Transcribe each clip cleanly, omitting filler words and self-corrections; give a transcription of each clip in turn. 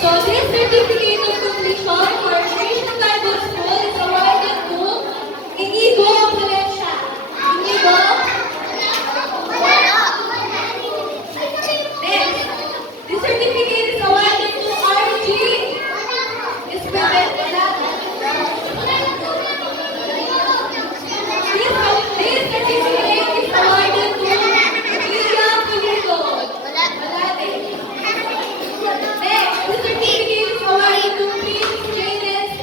So this certificate of completion for Christian Bible School is awarded to Inigo Valencia. Inigo. Next, this certificate is awarded to RG Espedet. This certificate is awarded to Lilia Pulido. Wala din. Next, this certificate is awarded to Prince Jadis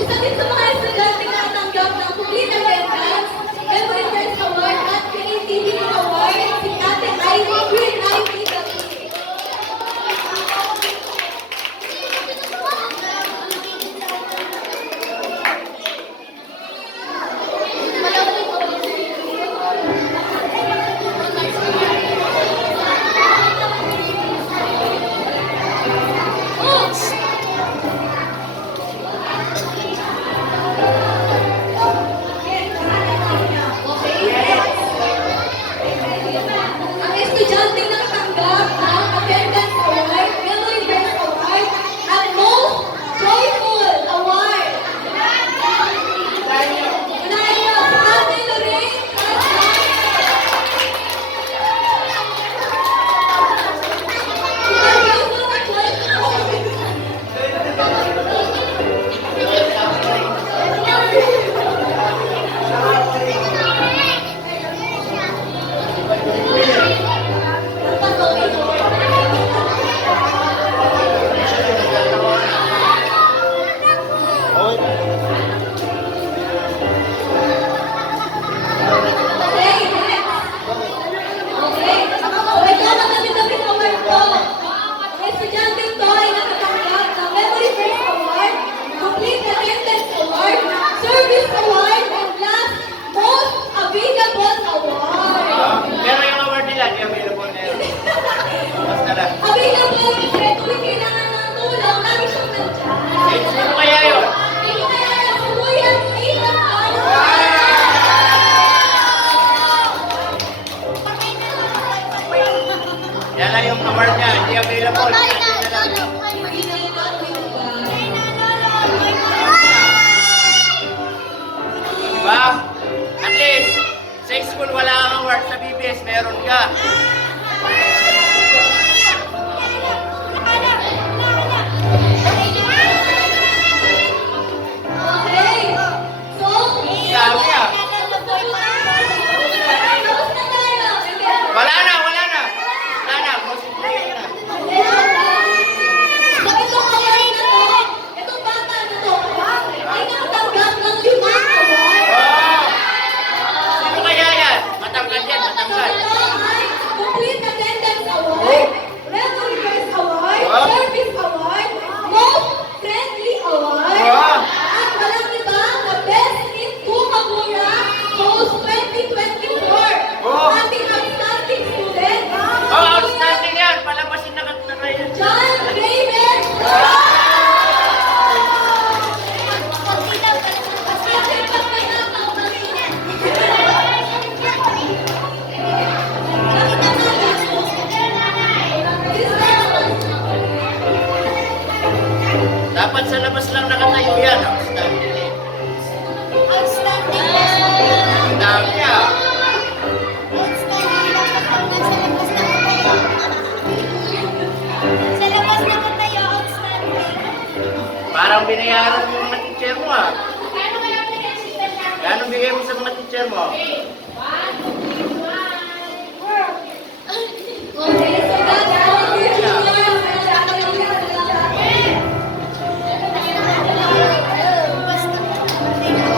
Isa din sa mga estudyante na natanggap ng Complete Attendance, Memory Verse Award at Creativity Award, si Ate Ivy Green Ivy Gabi. Ang estudyante ng tanggap ng Attendance Award, Memory Verse Award, at Most Joyful Award. Unahin niyo si Ate Lorraine Casas. Joyful at joyful. Okay, next. Okay. So, ito ang dami-dami award ko. Ang estudyante ito ay nakatanggap ng Memory Verse Award, Complete Attendance Award, Service Award, and last, Most Available Award. Pero yung award nila, di available na yun. Basta lang. Available kasi tuwing kailangan ng tulong, lagi siyang nandyan. Sino kaya yun? Hindi kaya si Kuya Ethan Alvarez. Yan lang yung award niya, hindi available. Hindi na lang. Diba? At least, sa school wala kang award, sa BBS meron ka. Okay. So, Dami ah. tapos na tayo. Wala na, wala na. Wala na, concentrate na. So, itong award na to, itong bata na to, ay nakatanggap ng Lumang Award. Oh! Sino kaya yan? Matangkad yan, matangkad. Ito ay Complete Attendance Award, Memory Verse Award, Wow. Service Award, Most Friendly Award, Wow. at walang iba, the Best in Kumakura Post 2024. Wow. Ating outstanding student, Oh, outstanding yan. Palabasin na katulad yan. John Raymond. Dapat sa labas lang nakatayo yan. Outstanding. Ang dami ah. Sa labas naman tayo, outstanding. Parang binayaran mo yung mga teacher mo ah. Gano'ng bigay mo sa mga teacher mo?